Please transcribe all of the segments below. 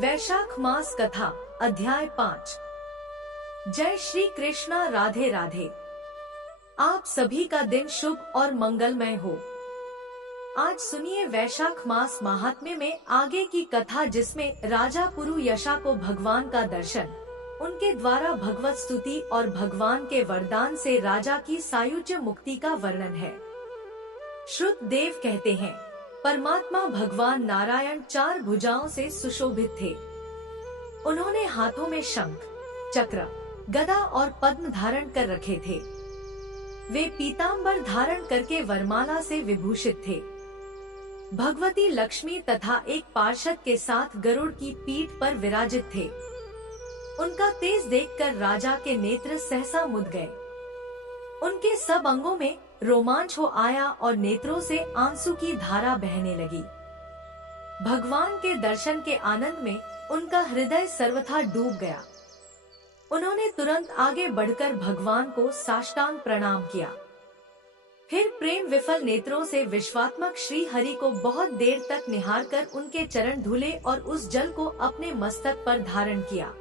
वैशाख मास कथा अध्याय 5। जय श्री कृष्णा। राधे राधे। आप सभी का दिन शुभ और मंगलमय हो। आज सुनिए वैशाख मास महात्म्य में आगे की कथा, जिसमें राजा पुरुयशा को भगवान का दर्शन, उनके द्वारा भगवत स्तुति और भगवान के वरदान से राजा की सायुज्य मुक्ति का वर्णन है। श्रुत देव कहते हैं, परमात्मा भगवान नारायण 4 भुजाओं से सुशोभित थे। उन्होंने हाथों में शंख, चक्र, गदा और पद्म धारण कर रखे थे। वे पीतांबर धारण करके वरमाला से विभूषित थे। भगवती लक्ष्मी तथा एक पार्षद के साथ गरुड़ की पीठ पर विराजित थे। उनका तेज देखकर राजा के नेत्र सहसा मुद गए। उनके सब अंगों में रोमांच हो आया और नेत्रों से आंसू की धारा बहने लगी। भगवान के दर्शन के आनंद में उनका हृदय सर्वथा डूब गया। उन्होंने तुरंत आगे बढ़कर भगवान को साष्टांग प्रणाम किया। फिर प्रेम विफल नेत्रों से विश्वात्मक श्री हरि को बहुत देर तक निहारकर उनके चरण धुले और उस जल को अपने मस्तक पर धारण किया।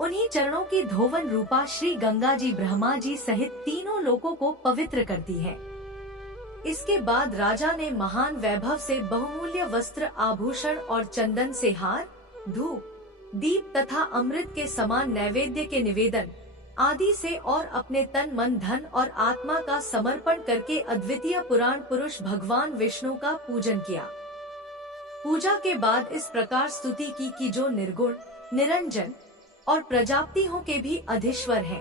उन्हीं चरणों की धोवन रूपा श्री गंगा जी ब्रह्मा जी सहित तीनों लोकों को पवित्र करती है। इसके बाद राजा ने महान वैभव से बहुमूल्य वस्त्र, आभूषण और चंदन से हार, धूप, दीप तथा अमृत के समान नैवेद्य के निवेदन आदि से और अपने तन, मन, धन और आत्मा का समर्पण करके अद्वितीय पुराण पुरुष भगवान विष्णु का पूजन किया। पूजा के बाद इस प्रकार स्तुति की कि जो निर्गुण, निरंजन और प्रजापतियों के भी अधीश्वर हैं।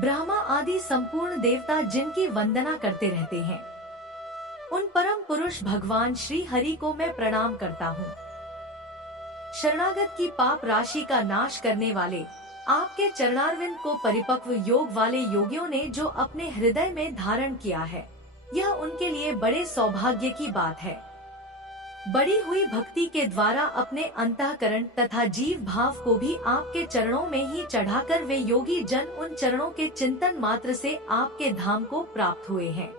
ब्रह्मा आदि संपूर्ण देवता जिनकी वंदना करते रहते हैं, उन परम पुरुष भगवान श्री हरि को मैं प्रणाम करता हूँ। शरणागत की पाप राशि का नाश करने वाले आपके चरणारविंद को परिपक्व योग वाले योगियों ने जो अपने हृदय में धारण किया है, यह उनके लिए बड़े सौभाग्य की बात है। बढ़ी हुई भक्ति के द्वारा अपने अंतःकरण तथा जीव भाव को भी आपके चरणों में ही चढ़ाकर वे योगी जन उन चरणों के चिंतन मात्र से आपके धाम को प्राप्त हुए हैं।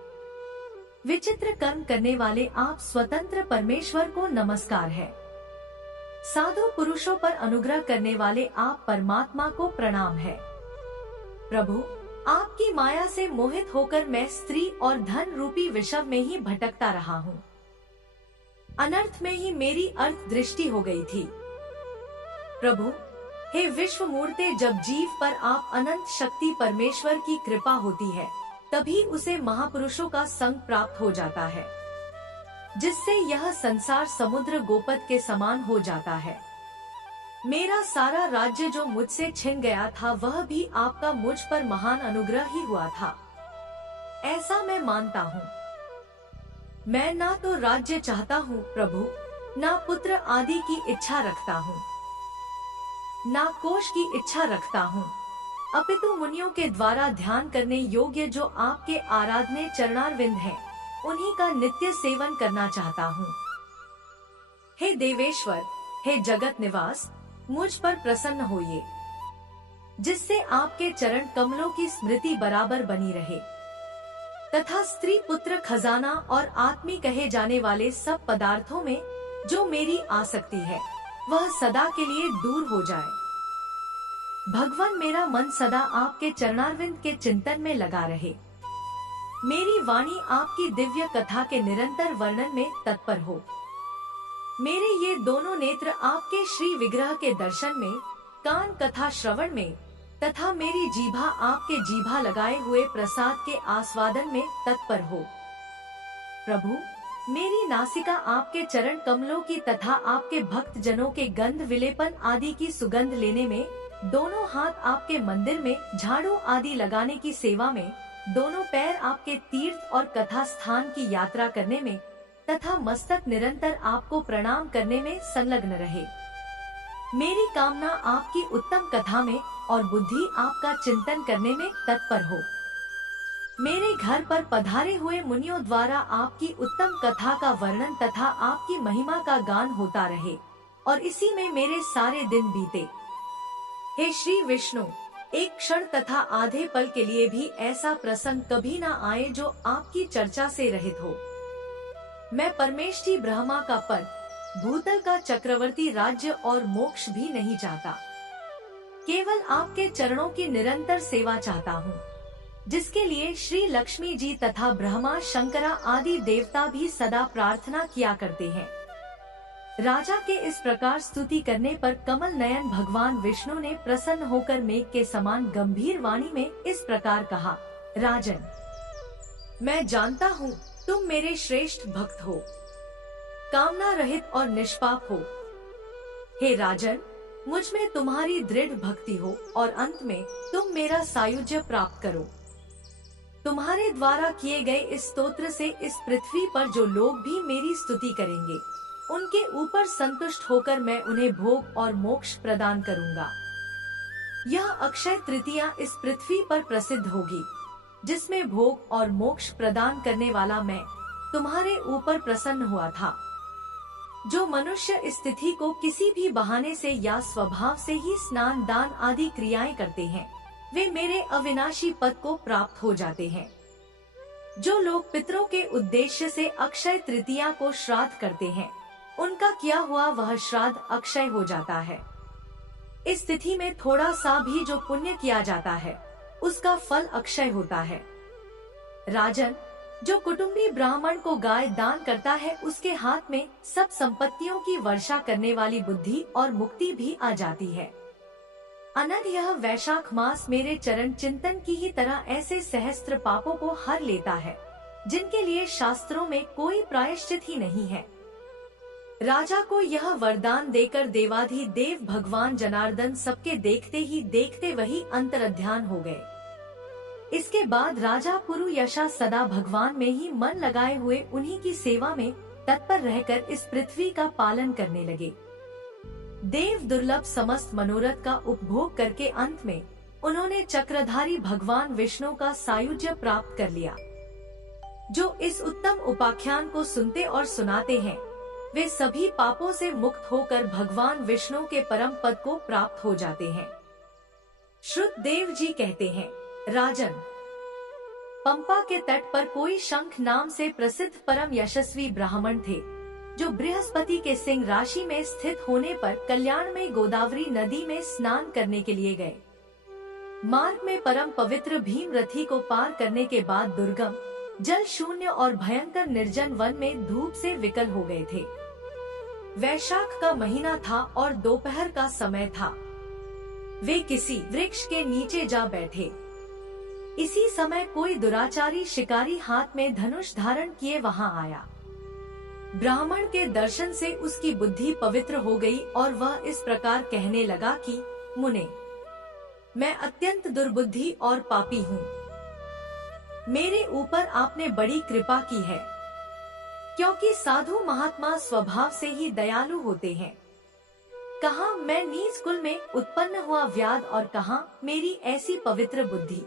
विचित्र कर्म करने वाले आप स्वतंत्र परमेश्वर को नमस्कार है। साधु पुरुषों पर अनुग्रह करने वाले आप परमात्मा को प्रणाम है। प्रभु, आपकी माया से मोहित होकर मैं स्त्री और धन रूपी विषव में ही भटकता रहा हूँ। अनर्थ में ही मेरी अर्थ दृष्टि हो गई थी। प्रभु, हे विश्व मूर्ते, जब जीव पर आप अनंत शक्ति परमेश्वर की कृपा होती है, तभी उसे महापुरुषों का संग प्राप्त हो जाता है, जिससे यह संसार समुद्र गोपद के समान हो जाता है। मेरा सारा राज्य जो मुझसे छिन गया था, वह भी आपका मुझ पर महान अनुग्रह ही हुआ था, ऐसा मैं मानता हूँ। मैं ना तो राज्य चाहता हूँ प्रभु, ना पुत्र आदि की इच्छा रखता हूँ, ना कोष की इच्छा रखता हूँ, अपितु मुनियों के द्वारा ध्यान करने योग्य जो आपके आराधने चरणारविंद हैं, उन्हीं का नित्य सेवन करना चाहता हूँ। हे देवेश्वर, हे जगत निवास, मुझ पर प्रसन्न होइए, जिससे आपके चरण कमलों की स्मृति बराबर बनी रहे तथा स्त्री, पुत्र, खजाना और आत्मी कहे जाने वाले सब पदार्थों में जो मेरी आसक्ति है, वह सदा के लिए दूर हो जाए। भगवान, मेरा मन सदा आपके चरणारविंद के चिंतन में लगा रहे। मेरी वाणी आपकी दिव्य कथा के निरंतर वर्णन में तत्पर हो। मेरे ये दोनों नेत्र आपके श्री विग्रह के दर्शन में, कान कथा श्रवण में तथा मेरी जीभा आपके जीभा लगाए हुए प्रसाद के आस्वादन में तत्पर हो। प्रभु, मेरी नासिका आपके चरण कमलों की तथा आपके भक्त जनों के गंध विलेपन आदि की सुगंध लेने में, दोनों हाथ आपके मंदिर में झाड़ू आदि लगाने की सेवा में, दोनों पैर आपके तीर्थ और कथा स्थान की यात्रा करने में तथा मस्तक निरंतर आपको प्रणाम करने में संलग्न रहे। मेरी कामना आपकी उत्तम कथा में और बुद्धि आपका चिंतन करने में तत्पर हो। मेरे घर पर पधारे हुए मुनियों द्वारा आपकी उत्तम कथा का वर्णन तथा आपकी महिमा का गान होता रहे और इसी में मेरे सारे दिन बीते। हे श्री विष्णु, एक क्षण तथा आधे पल के लिए भी ऐसा प्रसंग कभी न आए जो आपकी चर्चा से रहित हो। मैं परमेष्ठी ब्रह्मा का पद, भूतल का चक्रवर्ती राज्य और मोक्ष भी नहीं चाहता, केवल आपके चरणों की निरंतर सेवा चाहता हूँ, जिसके लिए श्री लक्ष्मी जी तथा ब्रह्मा शंकरा आदि देवता भी सदा प्रार्थना किया करते हैं। राजा के इस प्रकार स्तुति करने पर कमल नयन भगवान विष्णु ने प्रसन्न होकर मेघ के समान गंभीर वाणी में इस प्रकार कहा, राजन, मैं जानता हूँ तुम मेरे श्रेष्ठ भक्त हो, कामना रहित और निष्पाप हो। हे राजन, मुझ में तुम्हारी दृढ़ भक्ति हो और अंत में तुम मेरा सायुज्य प्राप्त करो। तुम्हारे द्वारा किए गए इस स्तोत्र से इस पृथ्वी पर जो लोग भी मेरी स्तुति करेंगे, उनके ऊपर संतुष्ट होकर मैं उन्हें भोग और मोक्ष प्रदान करूंगा। यह अक्षय तृतीया इस पृथ्वी पर प्रसिद्ध होगी, जिसमें भोग और मोक्ष प्रदान करने वाला मैं तुम्हारे ऊपर प्रसन्न हुआ था। जो मनुष्य इस तिथि को किसी भी बहाने से या स्वभाव से ही स्नान दान आदि क्रियाएं करते हैं, वे मेरे अविनाशी पद को प्राप्त हो जाते हैं। जो लोग पितरों के उद्देश्य से अक्षय तृतीया को श्राद्ध करते हैं, उनका किया हुआ वह श्राद्ध अक्षय हो जाता है। इस तिथि में थोड़ा सा भी जो पुण्य किया जाता है, उसका फल अक्षय होता है। राजन, जो कुटुंबी ब्राह्मण को गाय दान करता है, उसके हाथ में सब संपत्तियों की वर्षा करने वाली बुद्धि और मुक्ति भी आ जाती है। अनंत यह वैशाख मास मेरे चरण चिंतन की ही तरह ऐसे सहस्त्र पापों को हर लेता है, जिनके लिए शास्त्रों में कोई प्रायश्चित ही नहीं है। राजा को यह वरदान देकर देवाधिदेव भगवान जनार्दन सबके देखते ही देखते वही अंतर्ध्यान हो गए। इसके बाद राजा पुरुयशा सदा भगवान में ही मन लगाए हुए उन्हीं की सेवा में तत्पर रहकर इस पृथ्वी का पालन करने लगे। देव दुर्लभ समस्त मनोरथ का उपभोग करके अंत में उन्होंने चक्रधारी भगवान विष्णु का सायुज्य प्राप्त कर लिया। जो इस उत्तम उपाख्यान को सुनते और सुनाते हैं, वे सभी पापों से मुक्त होकर भगवान विष्णु के परम पद को प्राप्त हो जाते हैं। श्रुत देव जी कहते हैं, राजन, पंपा के तट पर कोई शंख नाम से प्रसिद्ध परम यशस्वी ब्राह्मण थे, जो बृहस्पति के सिंह राशि में स्थित होने पर कल्याण में गोदावरी नदी में स्नान करने के लिए गए। मार्ग में परम पवित्र भीमरथी को पार करने के बाद दुर्गम, जल शून्य और भयंकर निर्जन वन में धूप से विकल हो गए थे। वैशाख का महीना था और दोपहर का समय था। वे किसी वृक्ष के नीचे जा बैठे। इसी समय कोई दुराचारी शिकारी हाथ में धनुष धारण किए वहां आया। ब्राह्मण के दर्शन से उसकी बुद्धि पवित्र हो गई और वह इस प्रकार कहने लगा कि मुने, मैं अत्यंत दुर्बुद्धि और पापी हूँ। मेरे ऊपर आपने बड़ी कृपा की है, क्योंकि साधु महात्मा स्वभाव से ही दयालु होते हैं। कहाँ मैं नीच कुल में उत्पन्न हुआ व्याध और कहाँ मेरी ऐसी पवित्र बुद्धि।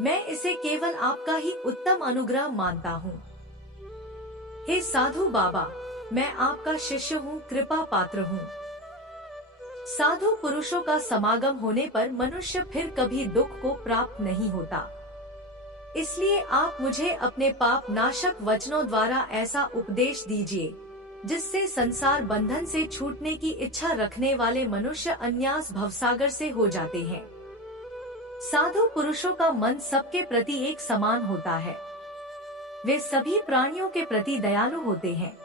मैं इसे केवल आपका ही उत्तम अनुग्रह मानता हूँ। हे साधु बाबा, मैं आपका शिष्य हूँ, कृपा पात्र हूँ। साधु पुरुषों का समागम होने पर मनुष्य फिर कभी दुख को प्राप्त नहीं होता। इसलिए आप मुझे अपने पाप नाशक वचनों द्वारा ऐसा उपदेश दीजिए, जिससे संसार बंधन से छूटने की इच्छा रखने वाले मनुष्य अन्यास भवसागर से हो जाते हैं। साधु पुरुषों का मन सबके प्रति एक समान होता है। वे सभी प्राणियों के प्रति दयालु होते हैं।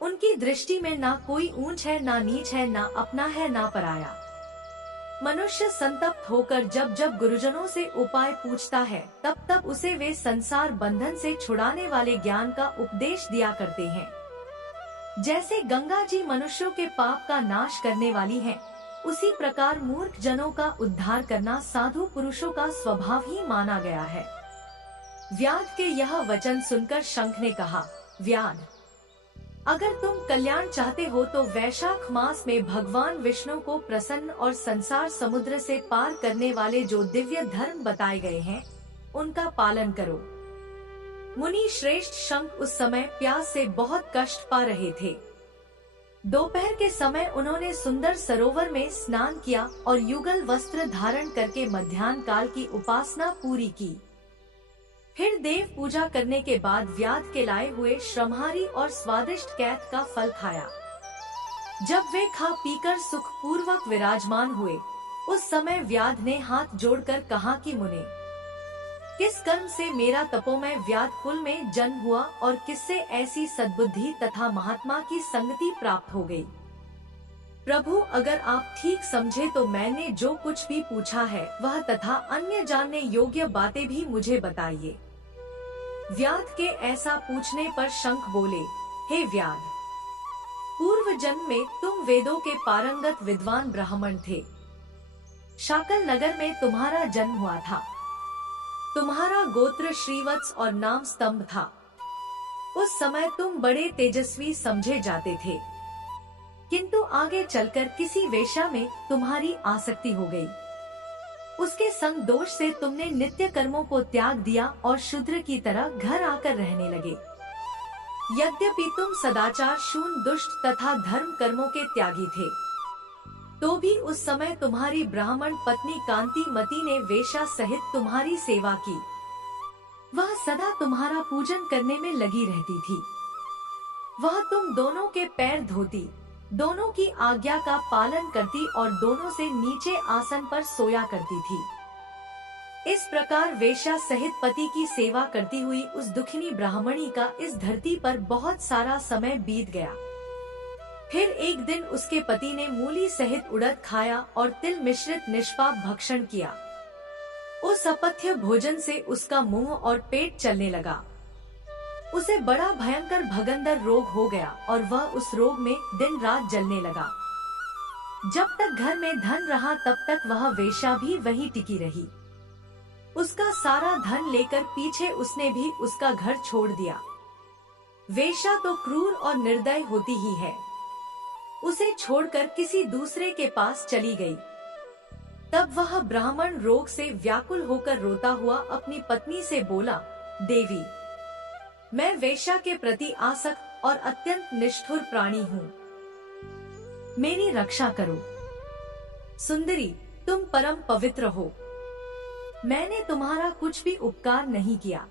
उनकी दृष्टि में ना कोई ऊंच है, ना नीच है, ना अपना है, ना पराया। मनुष्य संतप्त होकर जब जब गुरुजनों से उपाय पूछता है, तब तब उसे वे संसार बंधन से छुड़ाने वाले ज्ञान का उपदेश दिया करते हैं। जैसे गंगा जी मनुष्यों के पाप का नाश करने वाली है, उसी प्रकार मूर्ख जनों का उद्धार करना साधु पुरुषों का स्वभाव ही माना गया है। व्याध के यह वचन सुनकर शंख ने कहा, व्याध, अगर तुम कल्याण चाहते हो तो वैशाख मास में भगवान विष्णु को प्रसन्न और संसार समुद्र से पार करने वाले जो दिव्य धर्म बताए गए हैं, उनका पालन करो। मुनि श्रेष्ठ शंख उस समय प्यास से बहुत कष्ट पा रहे थे। दोपहर के समय उन्होंने सुंदर सरोवर में स्नान किया और युगल वस्त्र धारण करके मध्याह्न काल की उपासना पूरी की। फिर देव पूजा करने के बाद व्याध के लाए हुए श्रमहारी और स्वादिष्ट कैथ का फल खाया। जब वे खा पीकर सुख पूर्वक विराजमान हुए, उस समय व्याध ने हाथ जोड़कर कहा कि मुने, किस कर्म से मेरा तपोमय व्याध कुल में जन्म हुआ और किससे ऐसी सद्बुद्धि तथा महात्मा की संगति प्राप्त हो गई। प्रभु, अगर आप ठीक समझे तो मैंने जो कुछ भी पूछा है वह तथा अन्य जानने योग्य बातें भी मुझे बताइए। व्याध के ऐसा पूछने पर शंख बोले, हे व्याध, पूर्व जन्म में तुम वेदों के पारंगत विद्वान ब्राह्मण थे। शाकल नगर में तुम्हारा जन्म हुआ था। तुम्हारा गोत्र श्रीवत्स और नाम स्तंभ था। उस समय तुम बड़े तेजस्वी समझे जाते थे, किंतु आगे चलकर किसी वेश्या में तुम्हारी आसक्ति हो गई। उसके संग दोष से तुमने नित्य कर्मों को त्याग दिया और शूद्र की तरह घर आकर रहने लगे। यद्यपि तुम सदाचार शून्य दुष्ट तथा धर्म कर्मों के त्यागी थे, तो भी उस समय तुम्हारी ब्राह्मण पत्नी कांतिमती ने वेश्या सहित तुम्हारी सेवा की। वह सदा तुम्हारा पूजन करने में लगी रहती थी। वह तुम दोनों के पैर धोती, दोनों की आज्ञा का पालन करती और दोनों से नीचे आसन पर सोया करती थी। इस प्रकार वेश्या सहित पति की सेवा करती हुई उस दुखिनी ब्राह्मणी का इस धरती पर बहुत सारा समय बीत गया। फिर एक दिन उसके पति ने मूली सहित उड़द खाया और तिल मिश्रित निष्पाप भक्षण किया। उस अपथ्य भोजन से उसका मुंह और पेट चलने लगा। उसे बड़ा भयंकर भगंदर रोग हो गया और वह उस रोग में दिन रात जलने लगा। जब तक घर में धन रहा तब तक वह वेश्या भी वहीं टिकी रही। उसका सारा धन लेकर पीछे उसने भी उसका घर छोड़ दिया। वेश्या तो क्रूर और निर्दय होती ही है। उसे छोड़कर किसी दूसरे के पास चली गई। तब वह ब्राह्मण रोग से व्याकुल होकर रोता हुआ अपनी पत्नी से बोला, देवी, मैं वेश्या के प्रति आसक्त और अत्यंत निष्ठुर प्राणी हूँ। मेरी रक्षा करो। सुंदरी, तुम परम पवित्र हो। मैंने तुम्हारा कुछ भी उपकार नहीं किया।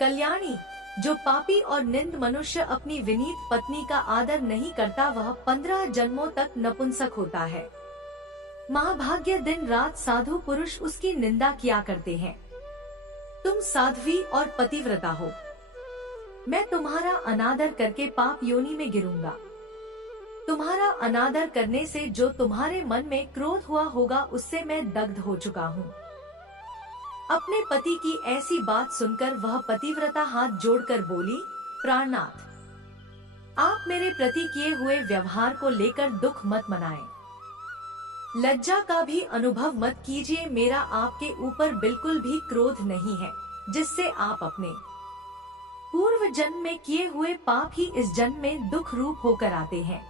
कल्याणी, जो पापी और निंद मनुष्य अपनी विनीत पत्नी का आदर नहीं करता वह 15 जन्मों तक नपुंसक होता है। महाभाग्य दिन रात साधु पुरुष उसकी निंदा किया करते हैं। तुम साध्वी और पतिव्रता हो। मैं तुम्हारा अनादर करके पाप योनि में गिरूंगा। तुम्हारा अनादर करने से जो तुम्हारे मन में क्रोध हुआ होगा उससे मैं दग्ध हो चुका हूँ। अपने पति की ऐसी बात सुनकर वह पतिव्रता हाथ जोड़कर बोली, प्राणनाथ, आप मेरे प्रति किए हुए व्यवहार को लेकर दुख मत मनाएं। लज्जा का भी अनुभव मत कीजिए। मेरा आपके ऊपर बिल्कुल भी क्रोध नहीं है, जिससे आप अपने पूर्व जन्म में किए हुए पाप ही इस जन्म में दुख रूप होकर आते हैं।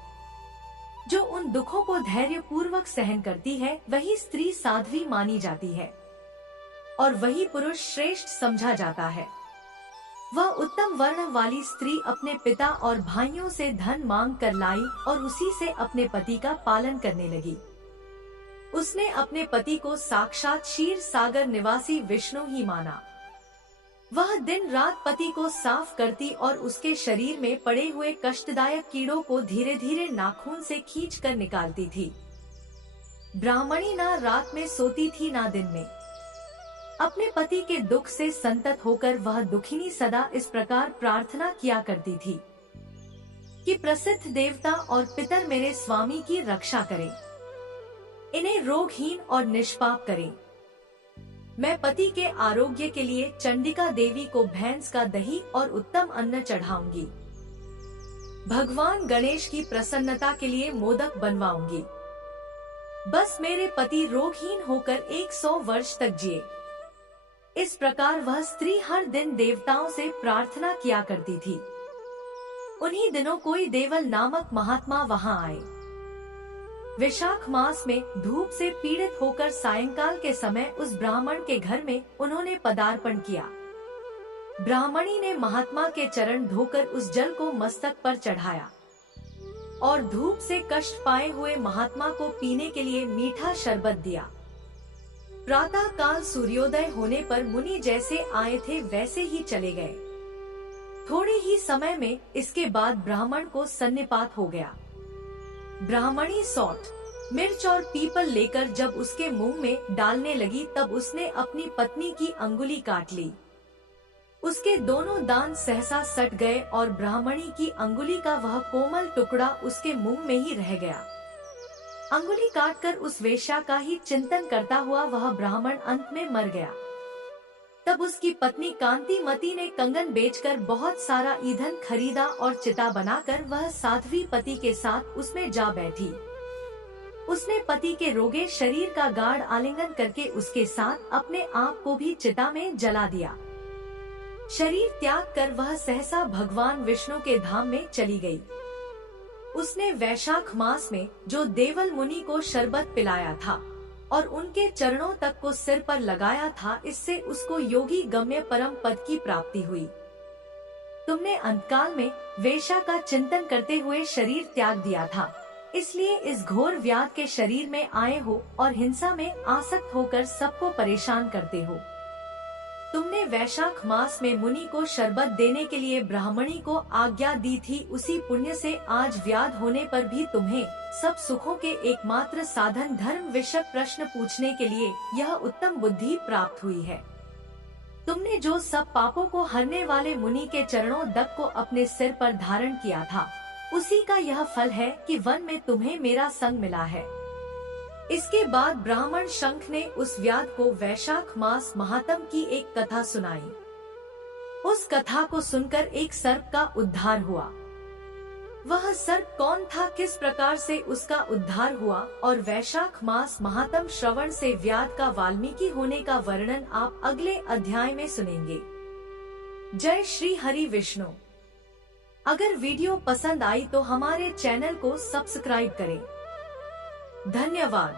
जो उन दुखों को धैर्य पूर्वक सहन करती है वही स्त्री साध्वी मानी जाती है और वही पुरुष श्रेष्ठ समझा जाता है। वह उत्तम वर्ण वाली स्त्री अपने पिता और भाइयों से धन मांग कर लाई और उसी से अपने पति का पालन करने लगी। उसने अपने पति को साक्षात क्षीर सागर निवासी विष्णु ही माना। वह दिन रात पति को साफ करती और उसके शरीर में पड़े हुए कष्टदायक कीड़ों को धीरे धीरे नाखून से खींचकर निकालती थी। ब्राह्मणी ना रात में सोती थी ना दिन में। अपने पति के दुख से संतत होकर वह दुखिनी सदा इस प्रकार प्रार्थना किया करती थी कि प्रसिद्ध देवता और पितर मेरे स्वामी की रक्षा करें, इन्हें रोगहीन और निष्पाप करें। मैं पति के आरोग्य के लिए चंडिका देवी को भैंस का दही और उत्तम अन्न चढ़ाऊंगी। भगवान गणेश की प्रसन्नता के लिए मोदक बनवाऊंगी। बस मेरे पति रोगहीन होकर 100 वर्ष तक जिए। इस प्रकार वह स्त्री हर दिन देवताओं से प्रार्थना किया करती थी। उन्हीं दिनों कोई देवल नामक महात्मा वहां आए। वैशाख मास में धूप से पीड़ित होकर सायंकाल के समय उस ब्राह्मण के घर में उन्होंने पदार्पण किया। ब्राह्मणी ने महात्मा के चरण धोकर उस जल को मस्तक पर चढ़ाया और धूप से कष्ट पाए हुए महात्मा को पीने के लिए मीठा शरबत दिया। प्रातः काल सूर्योदय होने पर मुनि जैसे आए थे वैसे ही चले गए। थोड़े ही समय में इसके बाद ब्राह्मण को सन्निपात हो गया। ब्राह्मणी सौंठ, मिर्च और पीपल लेकर जब उसके मुंह में डालने लगी तब उसने अपनी पत्नी की अंगुली काट ली। उसके दोनों दांत सहसा सट गए और ब्राह्मणी की अंगुली का वह कोमल टुकड़ा उसके मुंह में ही रह गया। अंगुली काटकर उस वेश्या का ही चिंतन करता हुआ वह ब्राह्मण अंत में मर गया। तब उसकी पत्नी कांतिमती ने कंगन बेचकर बहुत सारा ईंधन खरीदा और चिता बनाकर वह साध्वी पति के साथ उसमें जा बैठी। उसने पति के रोगे शरीर का गाढ़ आलिंगन करके उसके साथ अपने आप को भी चिता में जला दिया। शरीर त्याग कर वह सहसा भगवान विष्णु के धाम में चली गई। उसने वैशाख मास में जो देवल मुनि को शरबत पिलाया था और उनके चरणों तक को सिर पर लगाया था, इससे उसको योगी गम्य परम पद की प्राप्ति हुई। तुमने अंतकाल में वेश्या का चिंतन करते हुए शरीर त्याग दिया था, इसलिए इस घोर व्याध के शरीर में आए हो और हिंसा में आसक्त होकर सबको परेशान करते हो। तुमने वैशाख मास में मुनि को शरबत देने के लिए ब्राह्मणी को आज्ञा दी थी, उसी पुण्य से आज व्याध होने पर भी तुम्हें सब सुखों के एकमात्र साधन धर्म विषयक प्रश्न पूछने के लिए यह उत्तम बुद्धि प्राप्त हुई है। तुमने जो सब पापों को हरने वाले मुनि के चरणों तक को अपने सिर पर धारण किया था, उसी का यह फल है कि वन में तुम्हें मेरा संग मिला है। इसके बाद ब्राह्मण शंख ने उस व्याध को वैशाख मास महात्म की एक कथा सुनाई। उस कथा को सुनकर एक सर्प का उद्धार हुआ। वह सर्प कौन था, किस प्रकार से उसका उद्धार हुआ और वैशाख मास महात्म श्रवण से व्याध का वाल्मीकि होने का वर्णन आप अगले अध्याय में सुनेंगे। जय श्री हरि विष्णु। अगर वीडियो पसंद आई तो हमारे चैनल को सब्सक्राइब करें। धन्यवाद।